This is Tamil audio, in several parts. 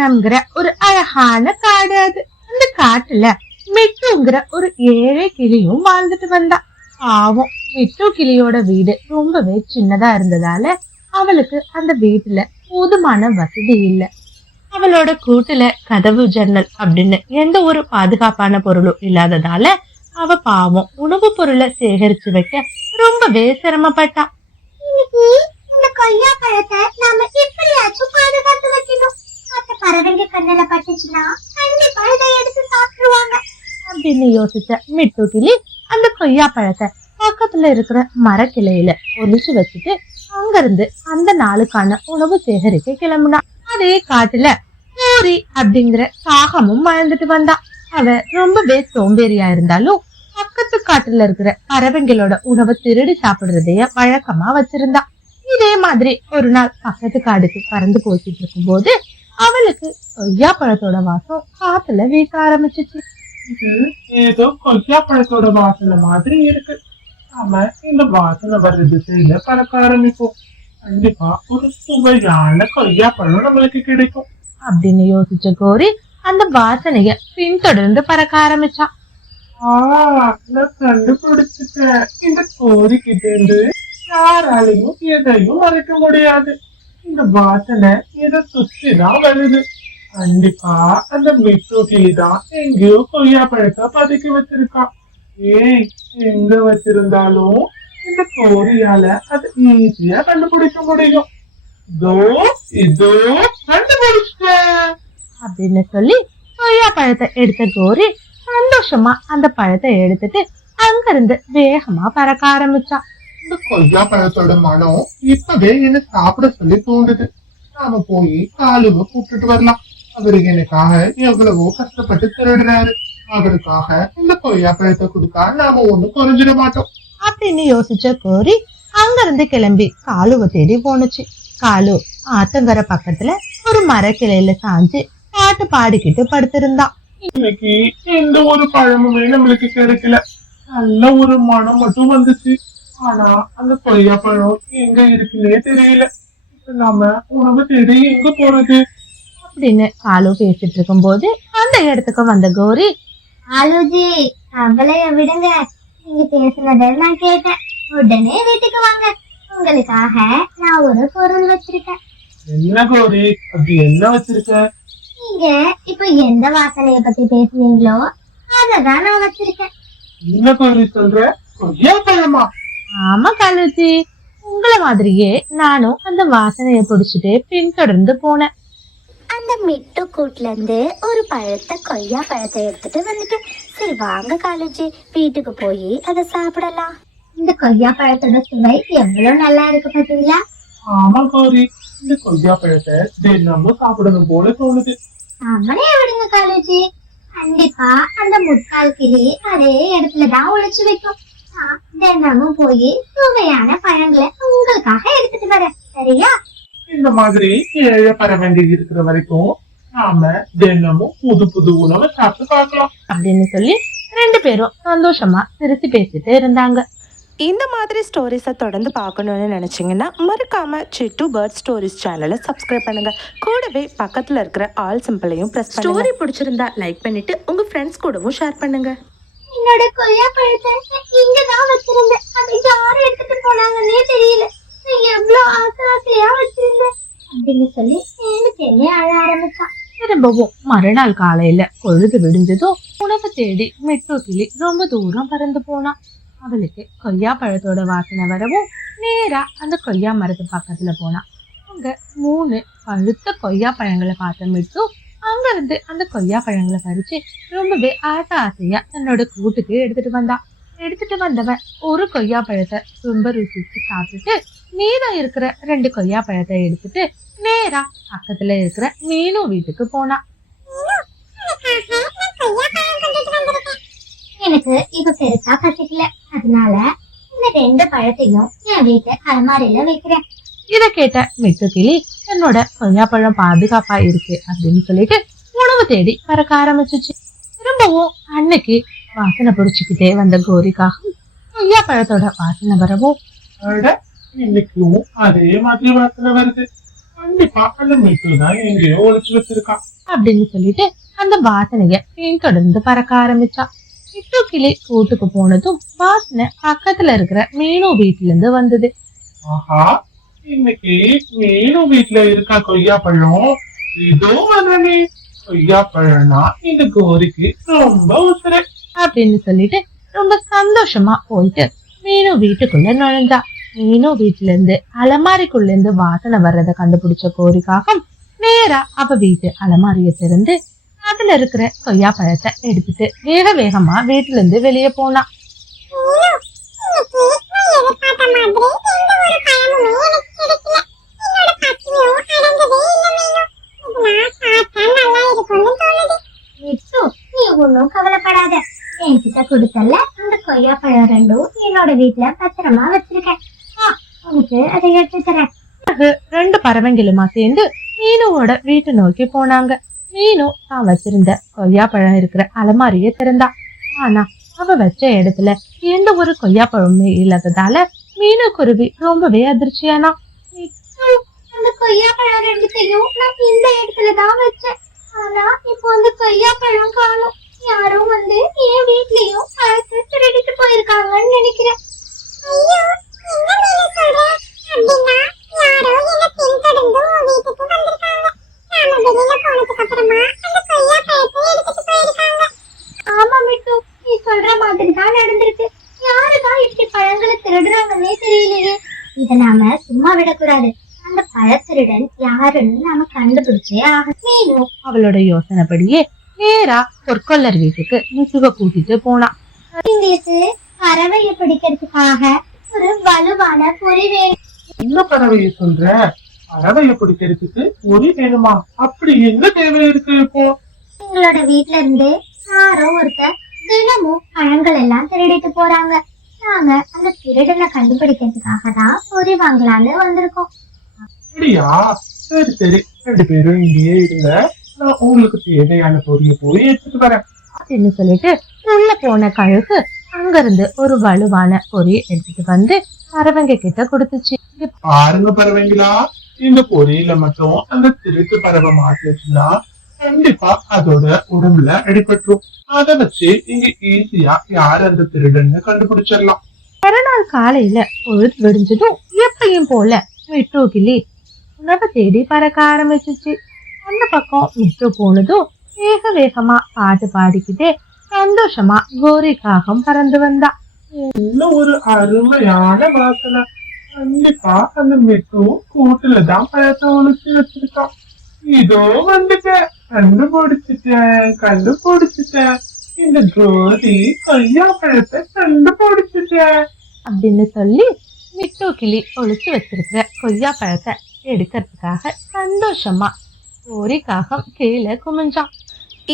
வனம்ங்கிற ஒரு அழகான காடு அது. அந்த காட்டுல மிட்டுங்கிற ஒரு ஏழை கிளியும் வாழ்ந்துட்டு வந்தா. பாவம், மிட்டு கிளியோட வீடு ரொம்பவே சின்னதா இருந்ததால அவளுக்கு அந்த வீட்டுல போதுமான வசதி இல்ல. அவளோட கூட்டுல கதவு ஜன்னல் அப்படின்னு எந்த ஒரு பாதுகாப்பான பொருளும் இல்லாததால அவ பாவம் உணவு பொருளை சேகரிச்சு வைக்க ரொம்பவே சிரமப்பட்டா. இன்னைக்கு இந்த கொய்யா பழத்தை நாம எப்படியாச்சும் பாதுகாத்து வைக்கணும். மற்ற பறவைங்க கண்ணுல பட்டுச்சுன்னா கண்டிப்பா இதை எடுத்து சாப்பிடுவாங்க அப்படின்னு யோசிச்ச மிட்டு கிளி அந்த கொய்யா பழத்தை பக்கத்துல இருக்கிற மரக்கிளையில ஒலிச்சு வச்சுட்டு அங்கிருந்து அந்த நாளுக்கான உணவு சேகரிக்க கிளம்புனா. அதே காட்டுல பூரி அப்படிங்கிற காகமும் வாழ்ந்துட்டு வந்தா. அவ ரொம்பவே சோம்பேறியா இருந்தாலும் பக்கத்து காட்டுல இருக்கிற பறவைங்களோட உணவை திருடி சாப்பிடுறதைய வழக்கமா வச்சிருந்தா. இதே மாதிரி ஒரு நாள் பக்கத்து காடுக்கு பறந்து போய்கிட்டு இருக்கும் போது அவளுக்கு கொய்யா பழத்தோட வாசம் காத்துல வீச ஆரம்பிச்சிச்சு. இது ஏதோ கொய்யா பழத்தோட வாசனை மாதிரி இருக்கு. நாம இந்த வாசனை வர்ற திசையில பறக்க ஆரம்பிப்போம். கண்டிப்பா ஒரு சுவையான கொய்யா பழம் நம்மளுக்கு கிடைக்கும் அப்படின்னு யோசிச்ச கோரி அந்த வாசனைய பின்தொடர்ந்து பறக்க ஆரம்பிச்சா. நான் கண்டுபிடிச்சிட்டேன். இந்த கோரிக்கிட்ட இருந்து யாராலையும் எதையும் மறைக்க முடியாது. இந்த வாசனை எதை சுற்றிதான் வருது. கண்டிப்பா அந்த மிட்டு கிளிதான் எங்கேயோ கொய்யா பழத்தை பதுக்கி வச்சிருக்கா. ஏய், எங்க வச்சிருந்தாலும் இந்த கோரியால அது ஈஸியா கண்டுபிடிக்க முடியும். இதோ கண்டுபிடிச்சிட்டேன் அப்படின்னு சொல்லி கொய்யா பழத்தை எடுத்த கோரி சந்தோஷமா அந்த பழத்தை எடுத்துட்டு அங்கிருந்து வேகமா பறக்க ஆரம்பிச்சா. இந்த கொய்யா பழத்தோட மனம் இப்பவே என்ன சாப்பிட சொல்லி தோண்டுது. நாம போய் காலுவ கூப்பிட்டுட்டு வரலாம். அவரு எனக்காக எவ்வளவோ கஷ்டப்பட்டு திருடுறாரு. அவருக்காக இந்த கொய்யா பழத்தை கொடுத்தா நாம ஒண்ணு குறைஞ்சிட மாட்டோம் அப்படின்னு யோசிச்ச கோரி அங்கிருந்து கிளம்பி காலுவை தேடி போனுச்சு. காலு ஆத்தங்கரை பக்கத்துல ஒரு மரக்கிளையில சாஞ்சு பாட்டு பாடிக்கிட்டு படுத்திருந்தா. இன்னைக்கு எந்த ஒரு பழமுமே நம்மளுக்கு கிடைக்கல. நல்ல ஒரு மனம் மட்டும் வந்துச்சு. ஆனா அந்த கொய்யா பழம் எங்க இருக்குன்னே தெரியல. நாம உணவு தேடி எங்க போறது அப்படின்னு காலு பேசிட்டு இருக்கும் போது அந்த இடத்துக்கு வந்த கோரி, ஆலோஜி அவளைய விடுங்க, நீங்க பேசுனதை நான் கேட்டேன். உடனே வீட்டுக்கு வாங்க, உங்களுக்காக நான் ஒரு பொருள் வச்சிருக்கேன். என்ன கோரி, அப்படி என்ன வச்சிருக்க? நீங்க இப்ப எந்த வாசனைய பத்தி பேசுனீங்களோ அததான் நான் வச்சிருக்கேன். என்ன கோரி சொல்ற? கொய்யா பழமா? ஆமா காலுஜி, உங்களை மாதிரியே நானும் அந்த வாசனைய பிடிச்சிட்டு பின்தொடர்ந்து போனேன். அந்த மிட்டு கூட்டுல இருந்து ஒரு கொய்யா பழத்தை எடுத்துட்டு வந்துட்டு, சரி வாங்க காலேஜி வீட்டுக்கு போய் அதை சாப்பிடலாம். இந்த கொய்யா பழத்தோட சுவை எவ்வளவு நல்லா இருக்கு பாத்தீங்களா? ஆமா கோரி, இந்த கொய்யா பழத்தை தினமும் சாப்பிடணும் போல தோணுது. அவனே விடுங்க காலேஜி, கண்டிப்பா அந்த முட்டாள் கிளி அதே இடத்துலதான் ஒழிச்சு வைக்கும். நான் தினமும் போய் சுவையான பழங்களை உங்களுக்காக எடுத்துட்டு வரேன், சரியா? இந்த மாதிரி ஏழை பறவைங்க இருக்கிற வரைக்கும் நாம தினமும் புது புது உணவை சாப்பிட்டு பார்க்கலாம் அப்படின்னு சொல்லி 2 பேரும் சந்தோஷமா சிரிச்சு பேசிட்டு இருந்தாங்க. இந்த மாதிரி ஸ்டோரிஸை தொடர்ந்து பார்க்கணும்னு நினச்சிங்கன்னா மறக்காம சிட்டு பேர்ட் ஸ்டோரிஸ் சேனலை சப்ஸ்கிரைப் பண்ணுங்க. கூடவே பக்கத்தில் இருக்கிற ஆல் சிம்பிளையும் ப்ரெஸ் பண்ணுங்க. ஸ்டோரி பிடிச்சிருந்தா லைக் பண்ணிட்டு உங்க ஃப்ரெண்ட்ஸ் கூடவும் ஷேர் பண்ணுங்க. என்னோட கொய்யா பழத்தை இங்கதான் வச்சிருந்தேன், அதை யாரும் எடுத்துட்டு போனாங்கன்னே தெரியல. எவ்வளவு ஆசையா வச்சிருந்தேன் அப்படின்னு சொல்லி என்ன அழ ஆரம்பிச்சான். திரும்பவும் மறுநாள் காலையில பொழுது விடிஞ்சதும் உணவு தேடி மிட்டு கிளி ரொம்ப தூரம் பறந்து போனா. அவளுக்கு கொய்யா பழத்தோட வாசனை வரவும் நேரா அந்த கொய்யா மரத்து பக்கத்துல போனா. அங்க 3 பழுத்த கொய்யா பழங்களை பார்த்த மிட்டு அங்க இருந்து அந்த கொய்யா பழங்களை பறிச்சு ரொம்பவே ஆசையா தன்னோட கூட்டுக்கு எடுத்துட்டு வந்தா. எடுத்துட்டு வந்தவன் ஒரு கொய்யா பழத்தை ரொம்ப ருசிச்சு சாப்பிட்டுட்டு மீதம் இருக்கிற 2 கொய்யா பழத்தை எடுத்துட்டு நேரா பக்கத்துல இருக்கிற மீனு வீட்டுக்கு போனா. எனக்கு இப்ப பெருசா பசிக்கல, அதனால இந்த 2 பழத்தையும் என் வீட்டு அலமாரியில வைக்கிறேன். இத கேட்ட மிட்டு கிளி தன்னோட கொய்யா பழம் பாதுகாப்பா இருக்கு அப்படின்னு சொல்லிட்டு உணவு தேடி பறக்க ஆரம்பிச்சிச்சு. திரும்பவும் அன்னைக்கு வாசனை புடிச்சுக்கிட்டே வந்த கோரிக்காக கொய்யா பழத்தோட வாசனை வரவும், இன்னைக்கும் அதே மாதிரி வாசனை வருது. கண்டிப்பா அந்த மிட்டு தான் எங்கேயோ ஒளிச்சு வச்சிருக்கா. அப்படின்னு சொல்லிட்டு அந்த வாசனைய பின்தொடர்ந்து பறக்க ஆரம்பிச்சா. மிட்டு கிளி கூட்டுக்கு போனதும் வாசனை பக்கத்துல இருக்கிற மீனு வீட்டுல இருந்து வந்தது. ஆஹா, இன்னைக்கு மீனு வீட்டுல இருக்கா கொய்யா பழம். இதோ வந்தனே, கொய்யா பழம்னா இந்த கோரிக்கு ரொம்ப உசுர அப்படின்னு சொல்லிட்டு ரொம்ப சந்தோஷமா போயிட்டு மீனு வீட்டுக்குள்ள நுழைஞ்சா. மீனு வீட்டுல இருந்து அலமாரிக்குள்ள இருந்து வாசனை வர்றதை கண்டுபிடிச்ச கோரிக்காகம் நேரா அவ வீட்டு அலமாரிய திறந்து அதுல இருக்கிற கொய்யா பழத்தை எடுத்துட்டு வேக வேகமா வீட்டுல இருந்து வெளியே போனா. நீ ஒன்னும் கவலைப்படாத, என்கிட்ட கொடுத்தல அந்த கொய்யா பழம் ரெண்டும் என்னோட வீட்டுல பத்திரமா வச்சிருக்கேன். உனக்கு அதை எடுத்து தரேன். ரெண்டு பறவைங்களுமா சேர்ந்து மீனுவோட வீட்டை நோக்கி போனாங்க. மீனு தான் வச்சிருந்த கொய்யா பழம் இருக்கிற அலமாரிய திறந்தா. ஆனா அவ வச்ச இடத்துல எந்த ஒரு கொய்யா பழமுமே இல்லாததால மீனு குருவி ரொம்பவே அதிர்ச்சியானா. அந்த கொய்யா பழம் ரெண்டுத்தையும் நான் இந்த இடத்துலதான் வச்சேன். ஆனா இப்போ அந்த கொய்யா பழம் காணும். யாரும் வந்து என் வீட்லயும் பழத்தை திருடிட்டு போயிருக்காங்கன்னு நினைக்கிறேன். ஆமா மிட்டு, நீ சொல்ற மாதிரி தான் நடந்திருக்கு. யாருதான் இப்படி பழங்களை திருடுறாங்கன்னே தெரியலையே. இத நாம சும்மா விடக்கூடாது. அந்த பழத்திருடன் யாருன்னு நாம கண்டுபிடிச்சே ஆகணும். அவளோட யோசனைப்படியே நேரா பொற்கொல்லர் வீட்டுக்கு மிட்டுவ கூட்டிட்டு போனா. எங்களுக்கு பறவையை பிடிக்கிறதுக்காக ஒரு வலுவான பொறி வேணும். என்ன பறவைய சொல்ற? பறவைய பிடிக்கிறதுக்கு பொறி வேணுமா? அப்படி என்ன தேவை இருக்கு இப்போ? எங்களோட வீட்ல இருந்து யாரோ ஒருத்தர் தினமும் பழங்கள் எல்லாம் திருடிட்டு போறாங்க. நாங்க அந்த திருடனை கண்டுபிடிக்கிறதுக்காக தான் பொறி வாங்கலான்னு வந்திருக்கோம். அப்படியா? சரி சரி, ரெண்டு பேரும் இங்கேயே இருங்க, நான் உங்களுக்கு தேவையான பொறிய போய் எடுத்துட்டு வரேன் அப்படின்னு சொல்லிட்டு உள்ள போன கழுகு அங்கிருந்து ஒரு வலுவான பொறி எடுத்துட்டு வந்து பறவைங்க கிட்ட கொடுத்துச்சு. பாருங்க பறவைங்களா, இந்த பொறியில மட்டும் அந்த திருட்டு பறவை மாட்டுச்சுன்னா கண்டிப்பா அதோட உடம்புல அடிபட்டுரும். அதை வச்சு நீங்க ஈஸியா யார் அந்த திருடன்னு கண்டுபிடிச்சிடலாம். மறுநாள் காலையில பொழுது விடிஞ்சதும் எப்பயும் போல மிட்டு கிளி உணவை தேடி பறக்க ஆரம்பிச்சிச்சு. அந்த பக்கம் மிட்டு போனதும் வேக வேகமா பாட்டு பாடிக்கிட்டே சந்தோஷமா கோரிக்காகம் பறந்து வந்தா. இன்னும் ஒரு அருமையான வாசனை. கண்டிப்பா அந்த மிட்டு கூட்டுலதான் பழத்தை ஒழிச்சு வச்சிருக்கா. இதோ வந்துட்டேன், கண்டுபிடிச்சிட்டேன். இந்த கோரி கொய்யா பழத்தை கண்டுபிடிச்சிட்டேன் அப்படின்னு சொல்லி மிட்டு கிளி ஒழிச்சு வச்சிருக்கிற கொய்யா பழத்தை எடுக்கிறதுக்காக சந்தோஷமா கோரிக்காகம் கீழே குமிஞ்சான்.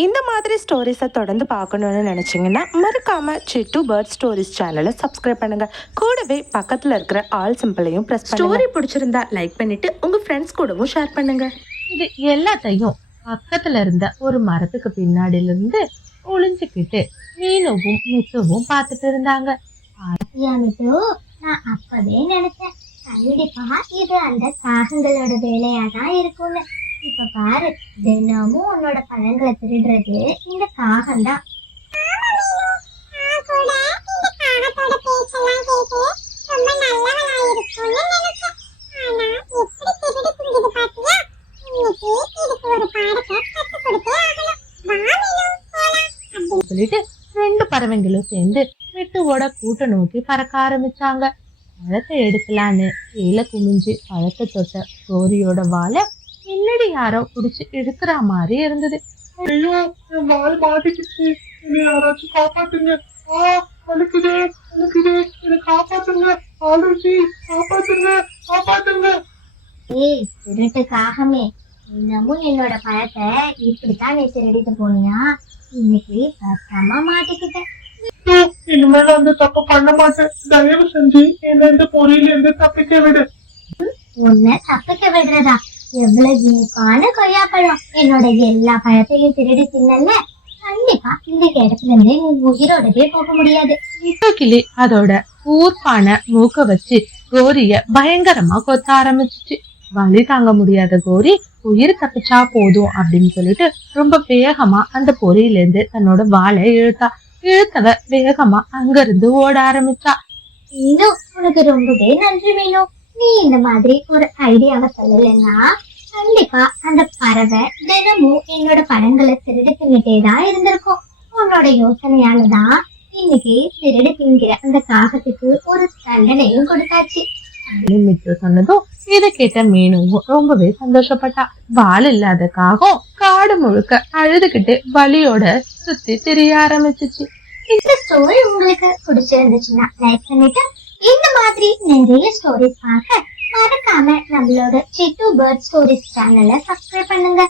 இந்த மாதிரி ஸ்டோரிஸை தொடர்ந்து பார்க்கணுன்னு நினச்சிங்கன்னா மறக்காமல் சிட்டு பேர்ட் ஸ்டோரிஸ் சேனலை சப்ஸ்கிரைப் பண்ணுங்கள். கூடவே பக்கத்தில் இருக்கிற ஆல் சிம்பிளையும் ப்ரெஸ் பண்ணுங்க. ஸ்டோரி பிடிச்சிருந்தா லைக் பண்ணிவிட்டு உங்கள் ஃப்ரெண்ட்ஸ் கூடவும் ஷேர் பண்ணுங்கள். இது எல்லாத்தையும் பக்கத்துல இருந்த ஒரு மரத்துக்கு பின்னாடில இருந்து ஒளிஞ்சுக்கிட்டு மீனுவும் மிட்டுவும் பார்த்துட்டு இருந்தாங்க. மிட்டு, நான் அப்பவே நினைச்சேன் கண்டிப்பா இது அந்த காகங்களோட வேலையாதான் இருக்கும்னு. இப்ப பாரு, தினமும் உன்னோட பழங்களை திருடுறது இந்த காகம் தான். சொல்லிட்டு ரெண்டு பறவைங்களும் சேர்ந்து மிட்டுவோட கூட்ட நோக்கி பறக்க ஆரம்பிச்சாங்க. பழத்தை எடுக்கலான்னு கீழே குமிஞ்சு பழத்தை தொட்ட கோரியோட வாழை பின்னாடி யாரோ புடிச்சு இழுக்கிற மாதிரி இருந்தது. ஐயோ, என் வால் மாட்டிக்கிச்சு, என்னை யாராச்சும் காப்பாத்துங்க. வலிக்குது, என்னை காப்பாத்துங்க. ஆலோசி, காப்பாத்துங்க. ஏய் திருட்டு காகமே, இன்னமும் என்னோட பழத்தை இப்படித்தான் நீ திருடிட்டு போனியா? இன்னைக்கு கஷ்டமா மாட்டிக்கிட்டேன். இனிமேல் அந்த தப்பு பண்ண மாட்டேன். தயவு செஞ்சு என்ன இந்த பொறியில இருந்து தப்பிக்க விடு. உன்னை தப்பிக்க விடுறதா? எவ்வளவு இனிப்பான கொய்யாப்பழம்! என்னோட எல்லா பழத்தையும் திருடி தின்னல, கண்டிப்பா இந்த இடத்துல இருந்து நீ உயிரோடவே போக முடியாது. மிட்டு கிளி அதோட ஊர்ப்பான மூக்க வச்சு கோரிய பயங்கரமா கொத்த ஆரம்பிச்சிச்சு. வலி தாங்க முடியாத கோரி உயிர் தப்பிச்சா போதும் அப்படின்னு சொல்லிட்டு ரொம்ப வேகமா அந்த பொறியில இருந்து தன்னோட வாளை இழுத்தவ வேகமா அங்க இருந்து ஓட ஆரம்பிச்சா. மீனு, உனக்கு ரொம்பவே நன்றி மீனு. நீ இந்த மாதிரி ஒரு ஐடியாவை சொல்லலைன்னா கண்டிப்பா அந்த பறவை தினமும் என்னோட பழங்களை திருடி தின்னுட்டேதான் இருந்திருக்கும். உன்னோட யோசனையாலதான் இன்னைக்கு திருடி தின்கிற அந்த காகத்துக்கு ஒரு தண்டனையும் கொடுத்தாச்சு. மிட்டு சொன்னதும் இதை கேட்ட மீனுவும் ரொம்பவே சந்தோஷப்பட்டா. வால் இல்லாத காகம் காடு முழுக்க அழுதுகிட்டு வலியோட சுத்தி திரிய ஆரம்பிச்சிச்சு. இந்த ஸ்டோரி உங்களுக்கு பிடிச்சிருந்துச்சுன்னா லைக் பண்ணிட்டு இந்த மாதிரி நிறைய ஸ்டோரிஸ் பார்க்க மறக்காம நம்மளோட சிட்டு பேர்ட் ஸ்டோரிஸ் சேனலை சப்ஸ்கிரைப் பண்ணுங்க.